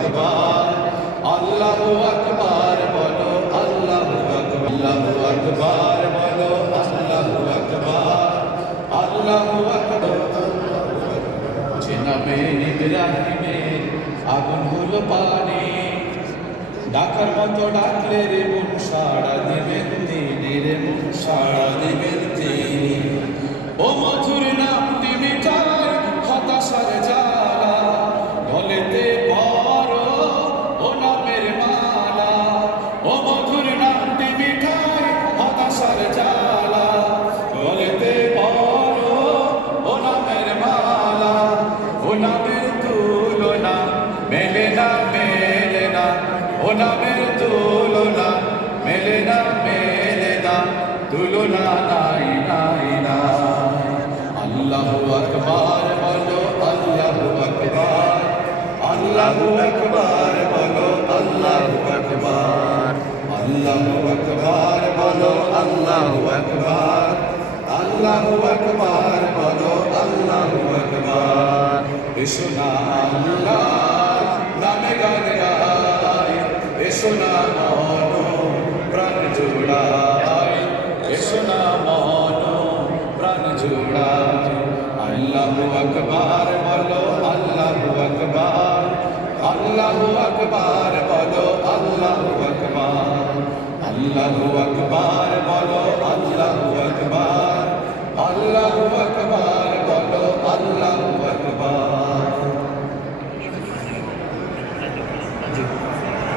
আকবার, আল্লাহু আকবার বলো, আল্লাহু আকবার, আল্লাহু আকবার বলো, আল্লাহু আকবার, আল্লাহু আকবার। জনাবে ইব্রাহিমের আগুন হলো পানি, ডাকার মতো ডাকলে রে মন সাড়া দিবেন তিনি, রে মন সাড়া দিবেন তিনি। ও মধুর নামটি মিটায় হতাশার জ্বালা, গলেতে পরো ও নামের মালা। ও মধুর নামটি মিটায় হতাশার জ্বালা, গলেতে পরো ও নামের মালা। ও নামের তুলনা মেলে না, মেলে না, ও নামের তুলনা মেলে না, মেলে না, তুলনা নাই, নাই, নাই। আল্লাহু আকবার বলো, আল্লাহু আকবার, আল্লাহু আকবার বলো, আল্লাহু আকবার, আল্লাহু আকবার বলো, আল্লাহু আকবার, আল্লাহু আকবার বলো, আল্লাহু আকবার। এসো না আল্লাহর নামে গান গাই, এসো না মন প্রাণ জোড়াই, এসো না মন প্রাণ জোড়াই। আল্লাহু আকবার বলো, আল্লাহু আকবার, আল্লাহু আকবার বলো, আল্লাহু আকবার, আল্লাহু আকবার বলো, আল্লাহু আকবার, আল্লাহু আকবার বলো, আল্লাহু